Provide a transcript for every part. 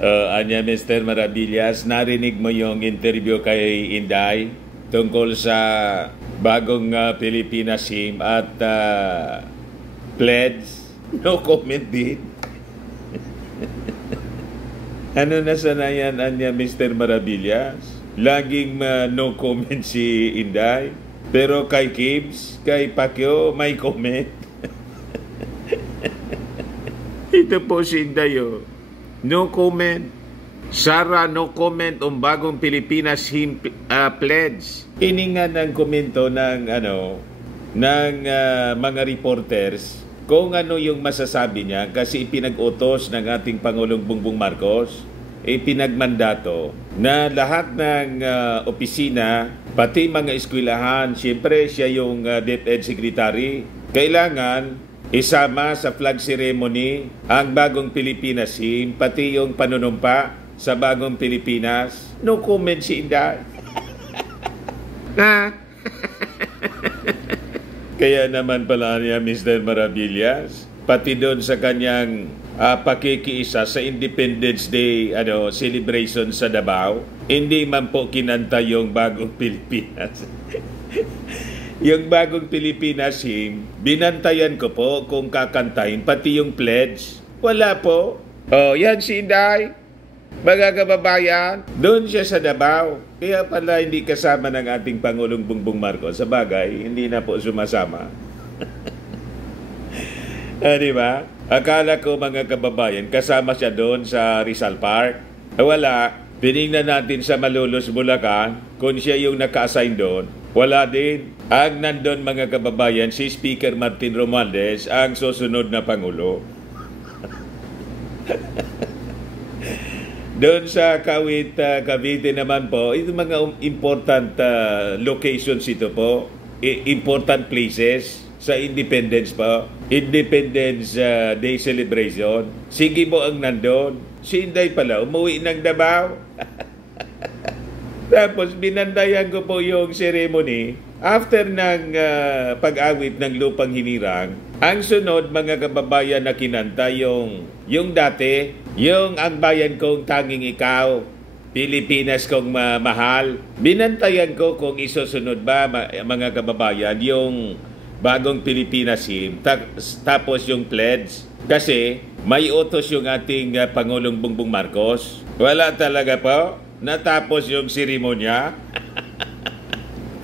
Anya Mr. Maravillas, narinig mo yung interview kay Inday tungkol sa bagong Pilipinas SIM at pledge? No comment din. Ano na sanayan Anya Mr. Maravillas? Laging no comment si Inday. Pero kay Kibs, kay Pacquiao, may comment. Ito po si Inday, oh. No comment. Sara, no comment on bagong Pilipinas SIM pledge. Iningan ng komento ng mga reporters kung ano yung masasabi niya kasi ipinag-utos ng ating Pangulong Bongbong Marcos, ipinagmandato na lahat ng opisina, pati mga eskwelahan, siyempre siya yung DepEd Secretary, kailangan isama sa flag ceremony ang bagong Pilipinas SIM, pati yung panunumpa sa bagong Pilipinas. No comment si Inday. Kaya naman pala niya Mr. Maravillas, pati doon sa kanyang pakikiisa sa Independence Day celebration sa Davao, hindi man po kinanta yung bagong Pilipinas. Yung bagong Pilipinas SIM, binantayan ko po kung kakantahin, pati yung pledge. Wala po. Oh, yan si Inday. Mga kababayan, doon siya sa Davao. Kaya pala hindi kasama ng ating Pangulong Bongbong Marcos. Sa bagay, hindi na po sumasama. Di ba? Akala ko mga kababayan, kasama siya doon sa Rizal Park. Wala. Tinignan natin sa Malolos, Bulacan, kung siya yung naka-assign doon. Wala din. Ang nandun mga kababayan, si Speaker Martin Romualdez, ang susunod na Pangulo. Doon sa Kawit, Cavite naman po, ito mga important locations ito po, important places sa Independence po. Independence Day celebration. Sige po ang nandun. Si Inday pala, umuwi ng Davao. Tapos binandayan ko po yung ceremony after ng pag-awit ng Lupang Hinirang. Ang sunod mga kababayan na kinanta yung dati, yung Ang Bayan Kong Tanging Ikaw, Pilipinas Kong Mahal. Binantayan ko kung isusunod ba mga kababayan yung bagong Pilipinas SIM, tapos yung pledge. Kasi may utos yung ating Pangulong Bongbong Marcos. Wala talaga po. Natapos yung seremonya.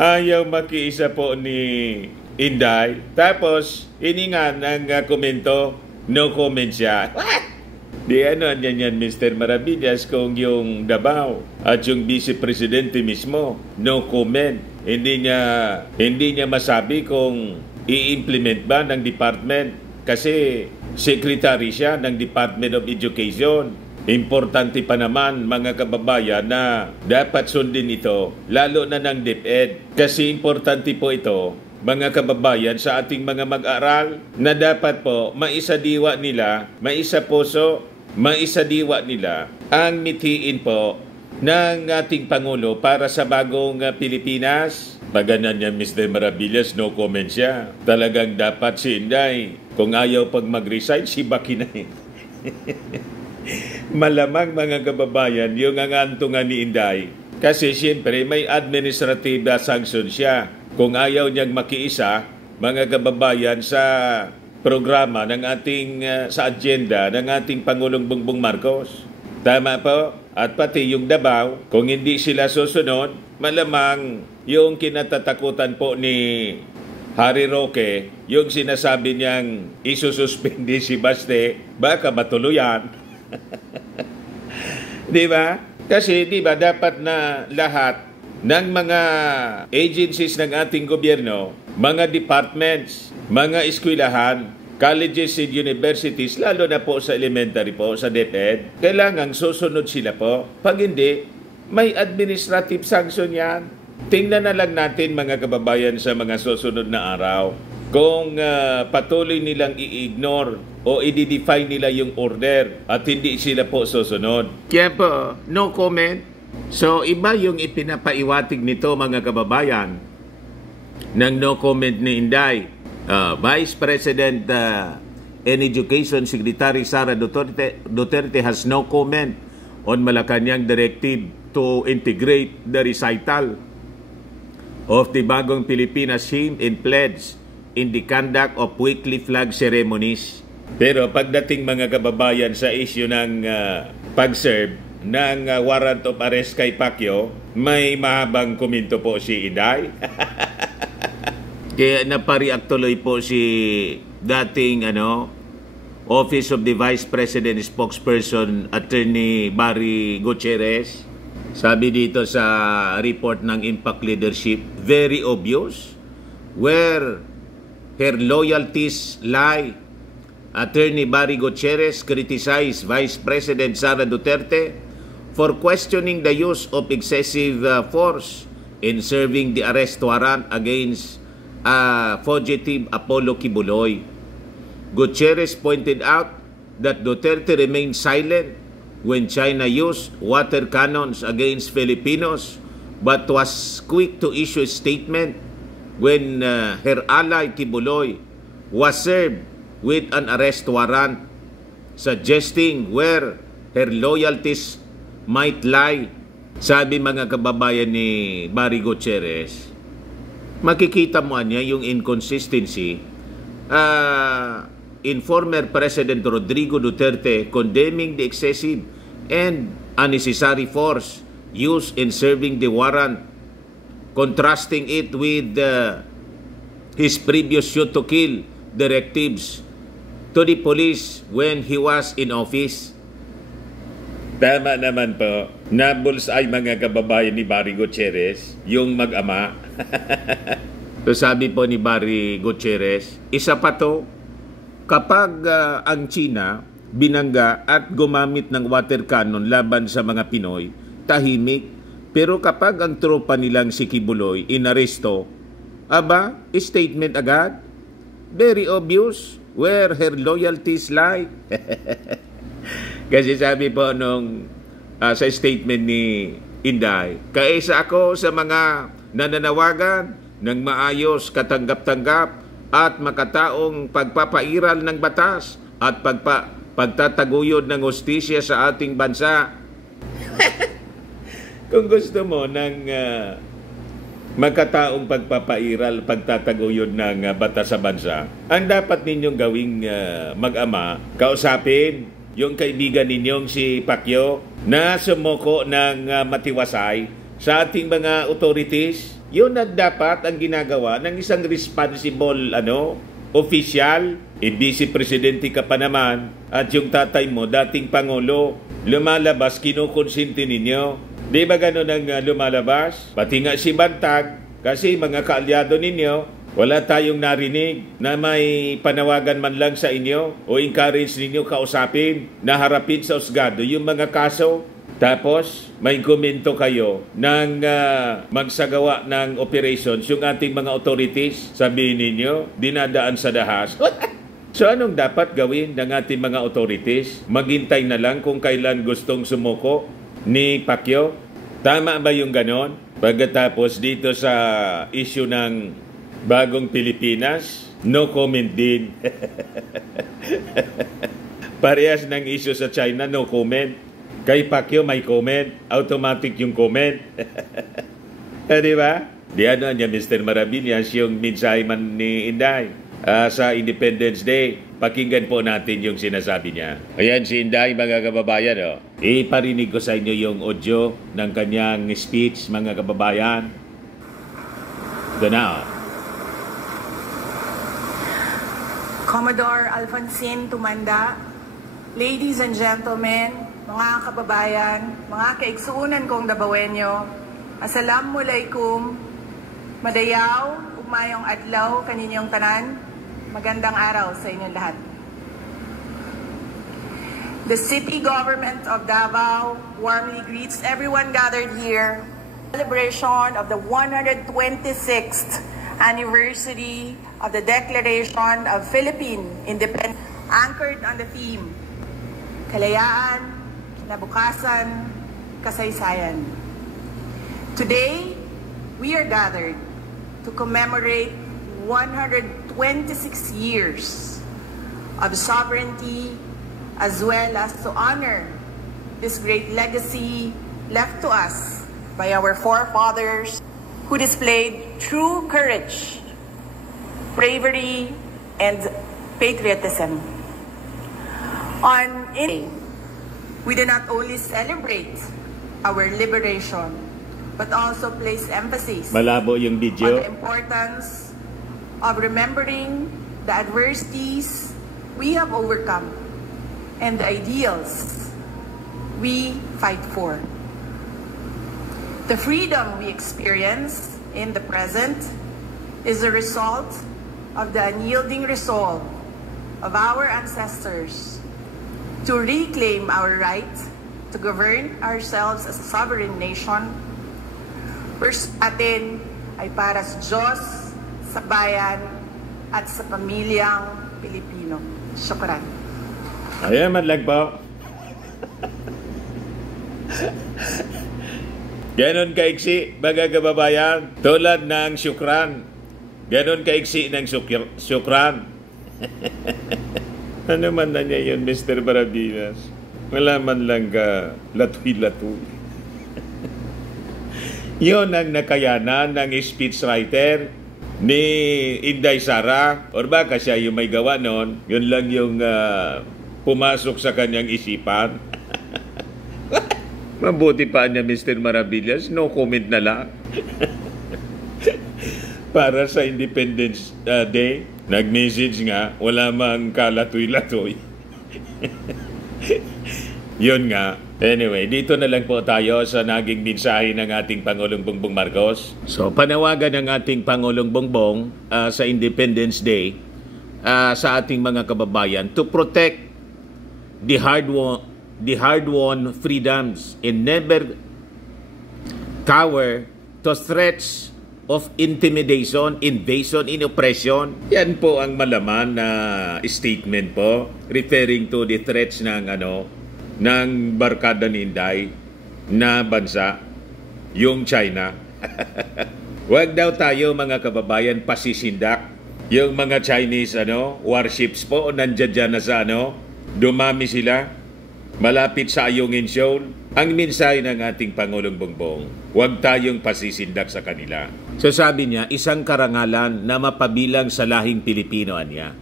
Ayaw makiisa po ni Inday. Tapos, iningan ang komento, no comment siya. What? Di andyan yan Mr. Maravillas kung yung Davao at yung Vice Presidente mismo, no comment. Hindi niya masabi kung i-implement ba ng department kasi secretary siya ng Department of Education. Importante pa naman mga kababayan na dapat sundin ito, lalo na ng DepEd. Kasi importante po ito, mga kababayan, sa ating mga mag-aral na dapat po maisadiwa nila, maisapuso, maisadiwa nila ang mithiin po ng ating Pangulo para sa bagong Pilipinas. Paganan niya Mr. Maravillas, no comment siya. Talagang dapat si Inday, kung ayaw pag mag-resign, si Baki na eh. Malamang mga kababayan yung angantungan ni Inday kasi siyempre may administrative sanction siya kung ayaw niyang makiisa mga kababayan sa programa ng ating sa agenda ng ating Pangulong Bongbong Marcos. Tama po. At pati yung Davao, kung hindi sila susunod, malamang yung kinatatakutan po ni Harry Roque, yung sinasabi niyang isususpindi si Baste, baka matuluyan. Di ba? Kasi di ba dapat na lahat ng mga agencies ng ating gobyerno, mga departments, mga eskwelahan, colleges and universities, lalo na po sa elementary po, sa DepEd, kailangang susunod sila po. Pag hindi, may administrative sanction yan. Tingnan na lang natin mga kababayan sa mga susunod na araw kung patuloy nilang i-ignore o i-define nila yung order at hindi sila po susunod. Kaya po, no comment. So, iba yung ipinapaiwatig nito mga kababayan ng no comment ni Inday. Vice President and Education Secretary Sara Duterte has no comment on Malacanang Directive to integrate the recital of the Bagong Pilipinas hymn and pledge in the conduct of weekly flag ceremonies. Pero pagdating mga kababayan sa issue ng pag-serve ng warrant of arrest kay Pacquiao, may mahabang komento po si Inday. Kaya napareact tuloy po si dating Office of the Vice President Spokesperson Attorney Barry Gutierrez. Sabi dito sa report ng Impact Leadership, very obvious where her loyalties lie. Attorney Barry Gutierrez criticized Vice President Sara Duterte for questioning the use of excessive force in serving the arrest warrant against fugitive Apollo Kibuloy. Gutierrez pointed out that Duterte remained silent when China used water cannons against Filipinos, but was quick to issue a statement when her ally Kibuloy was served with an arrest warrant, suggesting where her loyalties might lie. Sabi mga kababayan ni Barry Gutierrez, makikita mo niya yung inconsistency in former President Rodrigo Duterte condemning the excessive and unnecessary force used in serving the warrant, contrasting it with his previous shoot to kill directives to the police when he was in office. Tama naman po. Nabulsay mga kababayan ni Barry Gutierrez, yung mag-ama. So sabi po ni Barry Gutierrez, isa pa to, kapag ang China binangga at gumamit ng water cannon laban sa mga Pinoy, tahimik. Pero kapag ang tropa nilang si Kibuloy inaresto, aba, statement agad. Very obvious where her loyalties lie. Kasi sabi po nung sa statement ni Inday, kaisa ako sa mga nananawagan ng maayos, katanggap-tanggap at makataong pagpapairal ng batas at pagtataguyod ng hustisya sa ating bansa. Kung gusto mo ng magkataong pagpapairal, pagtataguyod ng batas sa bansa, ang dapat ninyong gawing mag-ama, kausapin yung kaibigan ninyong si Pacquiao na sumuko ng matiwasay sa ating mga authorities. Yun na dapat ang ginagawa ng isang responsible official. Vice Presidente ka pa naman at yung tatay mo, dating Pangulo, lumalabas, kinukonsinti ninyo. Di ba gano'n ang lumalabas? Pati nga si Bantag, kasi mga kaalyado ninyo, wala tayong narinig na may panawagan man lang sa inyo o encourage ninyo kausapin na harapin sa husgado yung mga kaso. Tapos may komento kayo ng magsagawa ng operations yung ating mga authorities. Sabihin ninyo, dinadaan sa dahas. So anong dapat gawin ng ating mga authorities? Maghintay na lang kung kailan gustong sumuko ni Pacquiao? Tama ba yung ganon? Pagkatapos dito sa issue ng Bagong Pilipinas, no comment din. Parehas ng issue sa China, no comment. Kay Pacquiao may comment, automatic yung comment. Di ba? Di niya Mr. Maravillas yung mensahe man ni Inday sa Independence Day. Pakinggan po natin yung sinasabi niya. Ayan si Inday, mga kababayan. Iparinig ko sa inyo yung audio ng kanyang speech, mga kababayan. Ito na. Commodore Alfonsine Tumanda, ladies and gentlemen, mga kababayan, mga kaigsuunan kong Dabawenyo, Assalamualaikum, madayaw, ugmayong adlaw kaninyong tanan, magandang araw sa inyong lahat. The city government of Davao warmly greets everyone gathered here celebration of the 126th anniversary of the Declaration of Philippine Independence, anchored on the theme, Kalayaan, Kinabukasan, Kasaysayan. Today, we are gathered to commemorate 126 years of sovereignty as well as to honor this great legacy left to us by our forefathers who displayed true courage, bravery, and patriotism. On in we do not only celebrate our liberation, but also place emphasis Malabo yung on video. the importance of remembering the adversities we have overcome and the ideals we fight for. The freedom we experience in the present is a result of the unyielding resolve of our ancestors to reclaim our right to govern ourselves as a sovereign nation. First atin ay para sa Diyos, sa bayan, at sa pamilyang Pilipino. Syukran. Ayan man lang po. Ganon kaiksi, mga kababayan, tulad ng syukran. Ganon kaiksi ng syukran. Ano man na niya yun, Mr. Maravillas? Wala man lang ka latoy-latoy. Yun ang nakayanan ng speechwriter ni Inday Sara. Or baka siya yung may gawa noon, yun lang yung pumasok sa kanyang isipan. Mabuti pa niya, Mr. Maravillas, no comment na lang. Para sa Independence Day, nag-message nga, wala mang kalatoy-latoy. Yun nga. Anyway, dito na lang po tayo sa naging mensahe ng ating Pangulong Bongbong Marcos. So, panawagan ng ating Pangulong Bongbong sa Independence Day sa ating mga kababayan to protect the hard-won freedoms and never cower to threats of intimidation, invasion, and oppression. Yan po ang malaman na statement po referring to the threats ng barkada ni Inday na bansa, yung China. Huwag daw tayo mga kababayan pasisindak. Yung mga Chinese warships po nandiyan dyan na sa dumami sila malapit sa Ayungin Shoal. Ang mensahe ng ating Pangulong Bongbong, huwag tayong pasisindak sa kanila. So sabi niya, isang karangalan na mapabilang sa lahing Pilipino niya,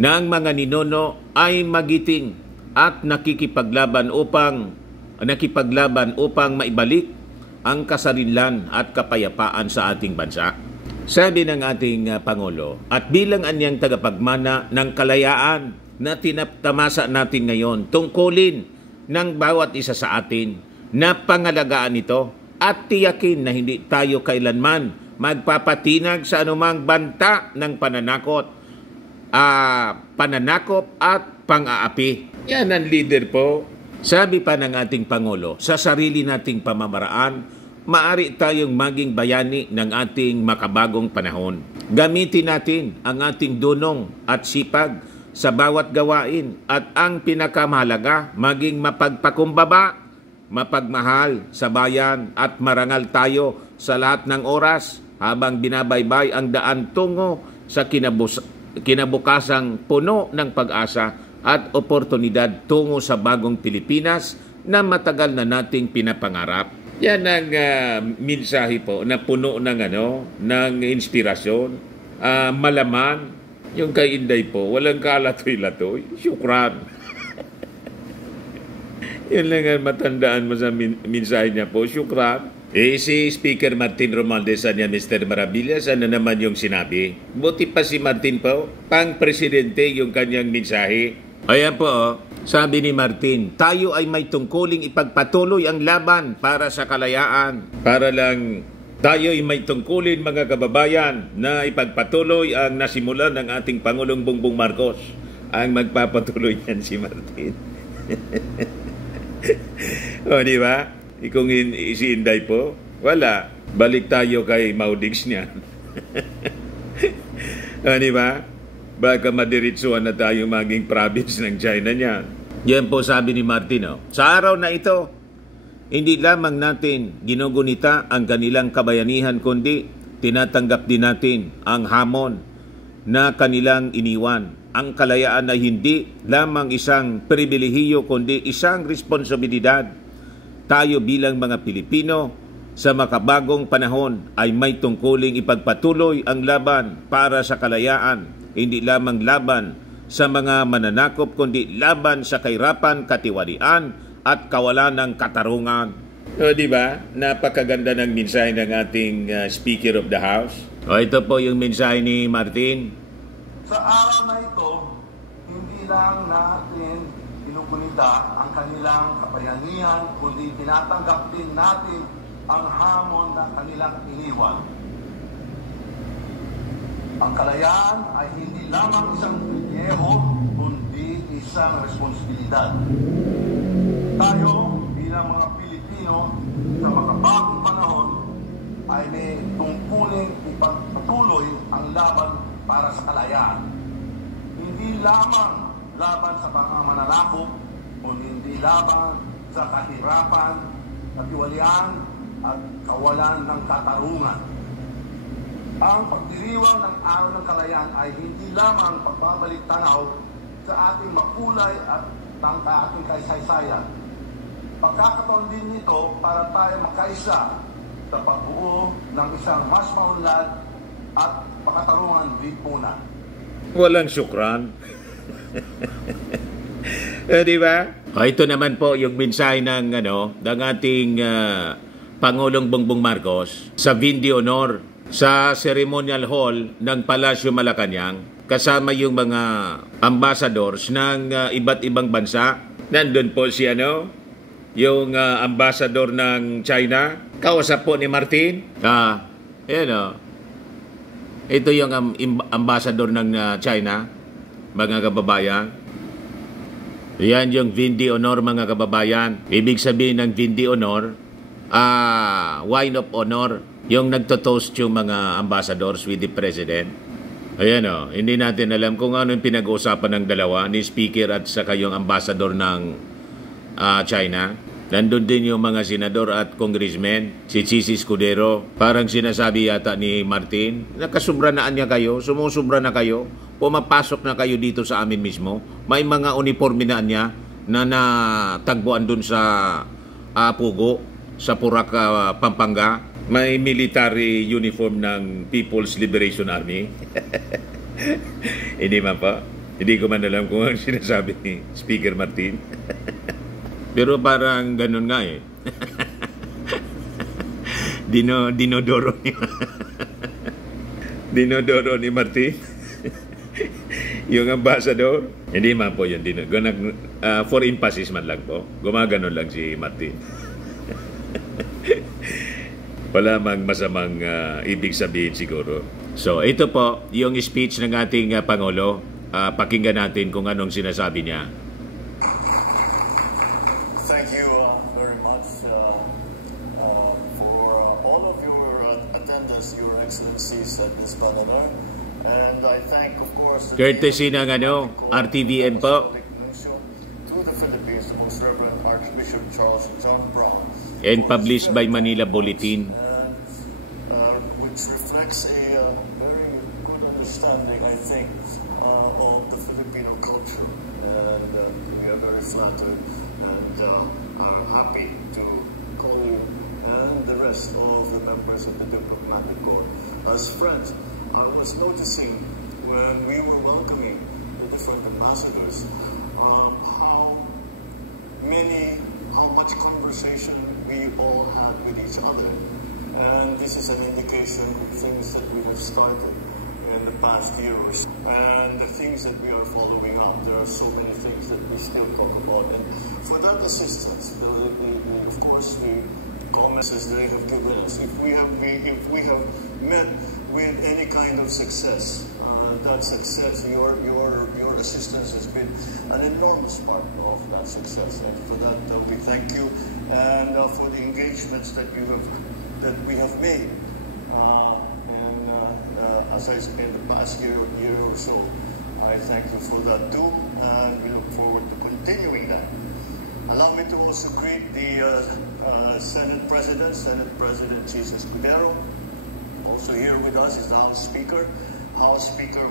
na ang mga ninuno ay magiting at nakipaglaban upang maibalik ang kasarinlan at kapayapaan sa ating bansa. Sabi ng ating Pangulo, at bilang anyang tagapagmana ng kalayaan na tinaptamasa natin ngayon, tungkulin ng bawat isa sa atin na pangalagaan ito at tiyakin na hindi tayo kailanman magpapatinag sa anumang banta ng pananakop at pang-aapi. Yan ang leader po. Sabi pa ng ating Pangulo, sa sarili nating pamamaraan, maaari tayong maging bayani ng ating makabagong panahon. Gamitin natin ang ating dunong at sipag sa bawat gawain at ang pinakamahalaga, maging mapagpakumbaba, mapagmahal sa bayan at marangal tayo sa lahat ng oras habang binabaybay ang daan tungo sa kinabukasang puno ng pag-asa at oportunidad tungo sa bagong Pilipinas na matagal na nating pinapangarap. Yan ang mensahe po na puno ng inspirasyon, malaman. Yung kay Inday po, walang kalatoy-latoy. Syukran. Yan lang ang matandaan mo sa mensahe niya po. Syukran. Si Speaker Martin Romualdez niya, Mr. Maravillas, ano naman yung sinabi? Buti pa si Martin po, pang-presidente yung kanyang mensahe. Ayan po, sabi ni Martin, tayo ay may tungkuling ipagpatuloy ang laban para sa kalayaan. Para lang tayo ay may tungkulin mga kababayan na ipagpatuloy ang nasimulan ng ating Pangulong Bongbong Marcos. Ang magpapatuloy yan si Martin. O, di ba? Kung si Inday po, wala. Balik tayo kay Maudix niya. O, di ba? Baka madiritsuhan na tayo maging province ng China niya. Yan po sabi ni Martin. Sa araw na ito, hindi lamang natin ginugunita ang kanilang kabayanihan, kundi tinatanggap din natin ang hamon na kanilang iniwan ang kalayaan ay hindi lamang isang pribilehiyo kundi isang responsibilidad. Tayo bilang mga Pilipino sa makabagong panahon ay may tungkuling ipagpatuloy ang laban para sa kalayaan, hindi lamang laban sa mga mananakop kundi laban sa kahirapan, katiwalian at kawalan ng katarungan. O di ba? Napakaganda ng mensahe ng ating Speaker of the House. O ito po yung mensahe ni Martin. Sa araw na ito, hindi lang natin pinupunita ang kanilang kabayanihan, kundi tinatanggap din natin ang hamon na kanilang iniwan. Ang kalayaan ay hindi lamang isang pribilehiyo, kundi isang responsibilidad. Tayo, bilang mga Pilipino, sa makabagong panahon, ay may tungkuling ipagpatuloy ang laban para sa kalayaan. Hindi lamang laban sa pangamanalakop, kundi hindi laban sa kahirapan, katiwalian, at kawalan ng katarungan. Ang pagdiriwang ng araw ng kalayaan ay hindi lamang pagbabalik tanaw sa ating makulay at ating kaysaysayan. Pagkakataon din nito para tayo makaisa sa pagbuo ng isang mas maunlad at pakatarungan lipunan. Walang syukran. Di ba? Ito naman po yung mensahe ng ating Pangulong Bongbong Marcos sa Vindi Honor sa Ceremonial Hall ng Palasyo Malacanang kasama yung mga ambassadors ng iba't ibang bansa. Nandun po si yung ambassador ng China, kausap po ni Martin. Ito yung ambassador ng China, mga kababayan. Yan yung Vindi Honor, mga kababayan. Ibig sabihin ng Vindi Honor, wine of honor, yung nagtotoast yung mga ambassadors with the President. Ayan hindi natin alam kung ano yung pinag-uusapan ng dalawa, ni Speaker at saka yung ambassador ng China. Nandun din yung mga senador at congressmen, si Chisi Escudero. Parang sinasabi yata ni Martin, nakasubra na niya kayo, sumusubra na kayo, pumapasok na kayo dito sa amin mismo. May mga uniforme na niya na natagpuan dun sa Pugo, sa Purak, Pampanga. May military uniform ng People's Liberation Army. Hindi man pa. Hindi ko man alam kung ang sinasabi ni Speaker Martin. Pero parang ganun nga Dinodoro ni Martin. Yung ambassador. Hindi man po yun. For emphasis man lang po. Gumaganon lang si Martin. Wala mang masamang ibig sabihin siguro. So, ito po yung speech ng ating Pangulo. Pakinggan natin kung anong sinasabi niya. Thank you very much for all of your attendance, Your Excellencies, at this webinar. And I thank, of course, courtesy ng RTVN po. To the Philippines, the Most Reverend Archbishop Charles John Brown. And published by Manila Bulletin. Which reflects a very good understanding, I think, of the Filipino culture. And we are very flattered and are happy to call you and the rest of the members of the diplomatic corps as friends. I was noticing when we were welcoming the different ambassadors how much conversation we all had with each other. And this is an indication of things that we have started in the past years and the things that we are following up. There are so many things that we still talk about. And for that assistance, of course, the comments that they have given us, if we have met with any kind of success, that success, your assistance has been an enormous part of that success, and for that we thank you, and for the engagements that we have made, as I said, in the past year or so. I thank you for that too, and we look forward to continuing that. Allow me to also greet the Senate President Chisi Escudero. Also here with us is the House Speaker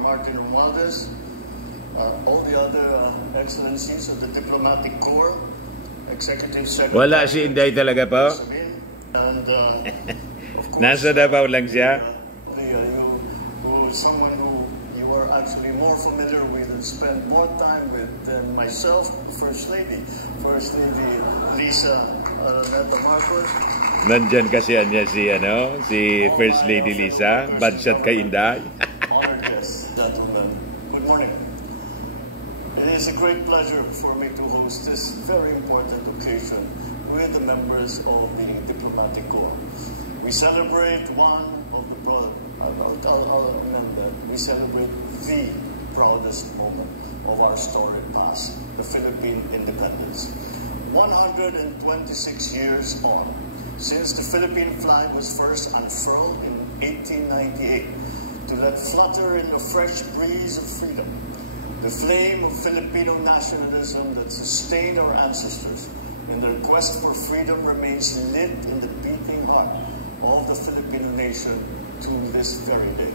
Martin Romualdez, all the other excellencies of the Diplomatic Corps, Executive Secretary. Wala si Inday talaga po? And of course, Nasa Davao lang siya? Someone who you are actually more familiar with and spend more time with than myself, First Lady Lisa Neta Marcos. Nandyan kasi niya si First Lady Lisa, badshot kay Inday. Honored guests, gentlemen, good morning. It is a great pleasure for me to host this very important occasion with the members of the Diplomatic Corps. We celebrate one of the we celebrate the proudest moment of our storied past, the Philippine independence. 126 years on, since the Philippine flag was first unfurled in 1898 to let flutter in the fresh breeze of freedom. The flame of Filipino nationalism that sustained our ancestors in their quest for freedom remains lit in the beating heart of the Filipino nation to this very day.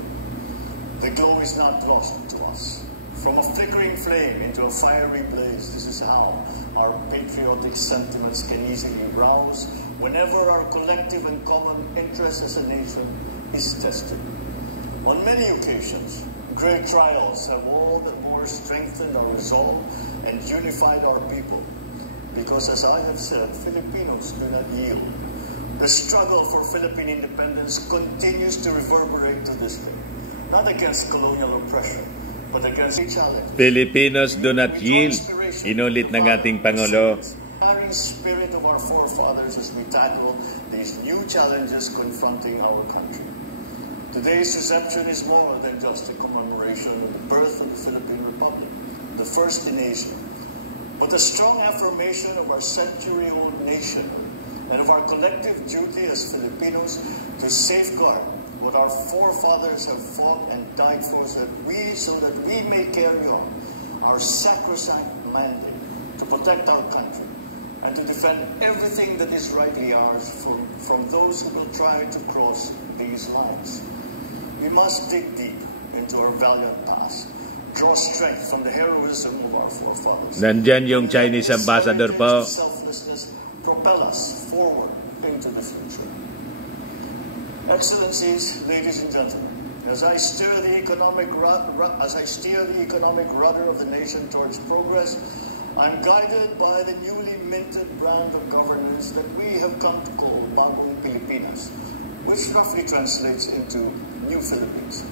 The glow is not lost to us. From a flickering flame into a fiery blaze, this is how our patriotic sentiments can easily rouse whenever our collective and common interest as a nation is tested. On many occasions, great trials have all the more strengthened our resolve and unified our people. Because as I have said, Filipinos do not yield. The struggle for Philippine independence continues to reverberate to this day. Not against colonial oppression, but against a challenge. Filipinos do not yield. Inulit ng ating Pangulo. The spirit of our forefathers as we tackle these new challenges confronting our country. Today's reception is more than just a commemoration of the birth of the Philippine Republic, the first in Asia, but a strong affirmation of our century-old nation and of our collective duty as Filipinos to safeguard what our forefathers have fought and died for, so that we may carry on our sacrosanct mandate to protect our country and to defend everything that is rightly ours from those who will try to cross these lines. We must dig deep into our valiant past, draw strength from the heroism of our forefathers. Nandyan yung Chinese ambassador po. Selflessness propel us forward into the future. Excellencies, ladies and gentlemen, as I steer the economic rudder of the nation towards progress, I'm guided by the newly minted brand of governance that we have come to call Bagong Pilipinas, which roughly translates into New Philippines.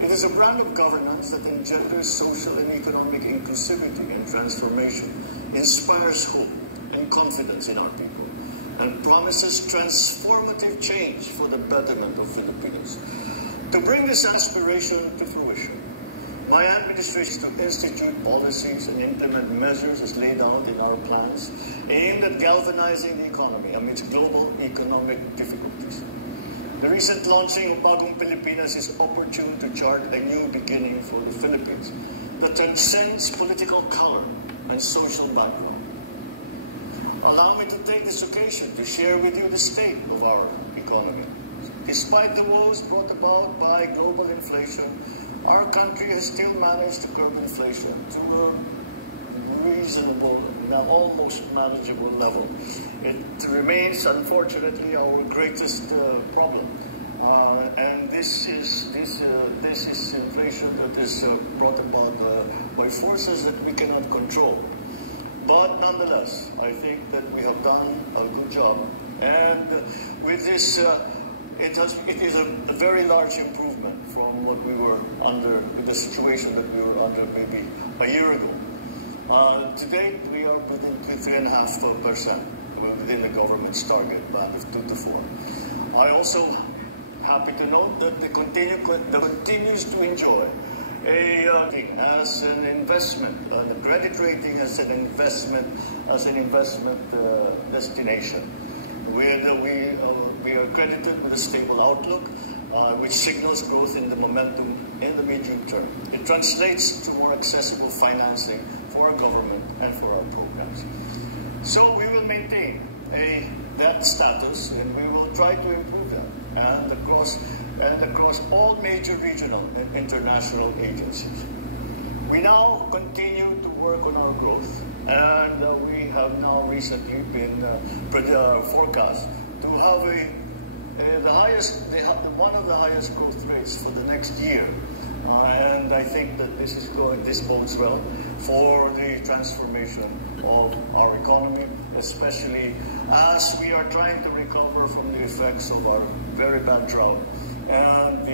It is a brand of governance that engenders social and economic inclusivity and transformation, inspires hope and confidence in our people, and promises transformative change for the betterment of Filipinos. To bring this aspiration to fruition, my administration is to institute policies and implement measures as laid out in our plans aimed at galvanizing the economy amidst global economic difficulties. The recent launching of Bagong Pilipinas is opportune to chart a new beginning for the Philippines that transcends political color and social background. Allow me to take this occasion to share with you the state of our economy. Despite the woes brought about by global inflation, our country has still managed to curb inflation to a reasonable, almost manageable level. It remains, unfortunately, our greatest problem. And this is inflation that is brought about by forces that we cannot control. But nonetheless, I think that we have done a good job. And with this, it is a very large improvement from what we were under, the situation that we were under maybe a year ago. To date, we are within 3.5% within the government's target band of 2 to 4. I also happy to note that the continues to enjoy as an investment, the credit rating as an investment destination. We are credited with a stable outlook, which signals growth in the momentum in the medium term. It translates to more accessible financing for our government and for our programs. So we will maintain that status, and we will try to improve that, and across all major regional and international agencies. We now continue to work on our growth, and we have now recently been forecast to have one of the highest growth rates for the next year. And I think that this bodes well for the transformation of our economy, especially as we are trying to recover from the effects of our very bad drought and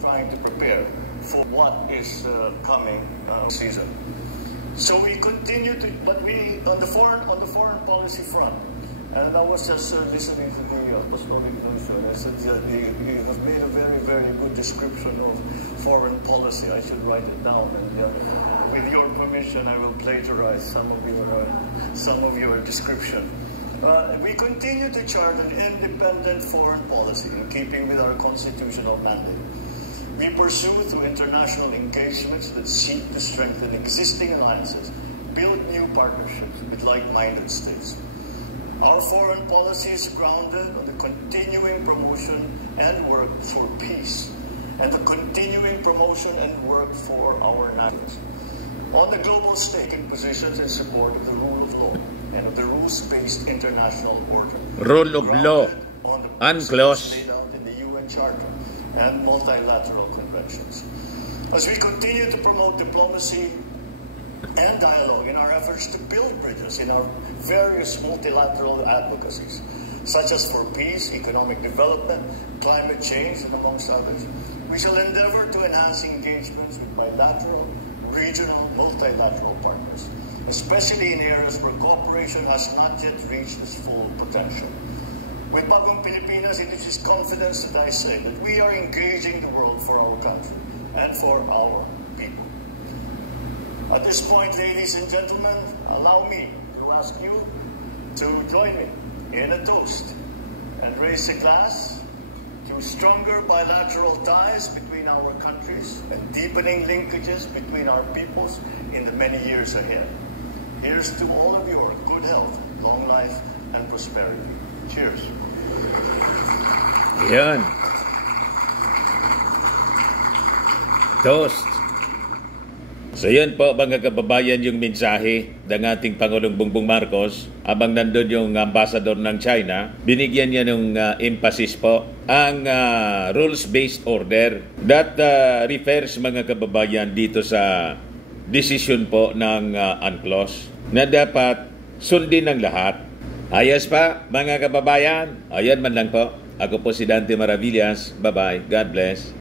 trying to prepare for what is coming season. So we continue to, but on the foreign policy front. And I was just listening to the Apostolic Nuncio, and I said, you have made a very, very good description of foreign policy. I should write it down, and with your permission, I will plagiarize some of your description. We continue to chart an independent foreign policy in keeping with our constitutional mandate. We pursue through international engagements that seek to strengthen existing alliances, build new partnerships with like-minded states. Our foreign policy is grounded on the continuing promotion and work for peace, and the continuing promotion and work for our nations. On the global stage, taking positions in support of the rule of law and of the rules-based international order. Rule of law, UNCLOS, laid out in the UN Charter and multilateral conventions. As we continue to promote diplomacy and dialogue in our efforts to build bridges in our various multilateral advocacies, such as for peace, economic development, climate change, and amongst others, we shall endeavor to enhance engagements with bilateral, regional, multilateral partners, especially in areas where cooperation has not yet reached its full potential. With Bagong Pilipinas, it is with confidence that I say that we are engaging the world for our country and for our people. At this point, ladies and gentlemen, allow me to ask you to join me in a toast and raise a glass to stronger bilateral ties between our countries and deepening linkages between our peoples in the many years ahead. Here's to all of your good health, long life, and prosperity. Cheers. Yan. Toast. So yan po mga kababayan yung mensahe ng ating Pangulong Bongbong Marcos habang nandun yung ambassador ng China. Binigyan niya ng emphasis po ang rules-based order that refers mga kababayan dito sa decision po ng UNCLOS na dapat sundin ng lahat. Ayos pa mga kababayan. Ayan man lang po. Ako po si Dante Maravillas. Bye-bye. God bless.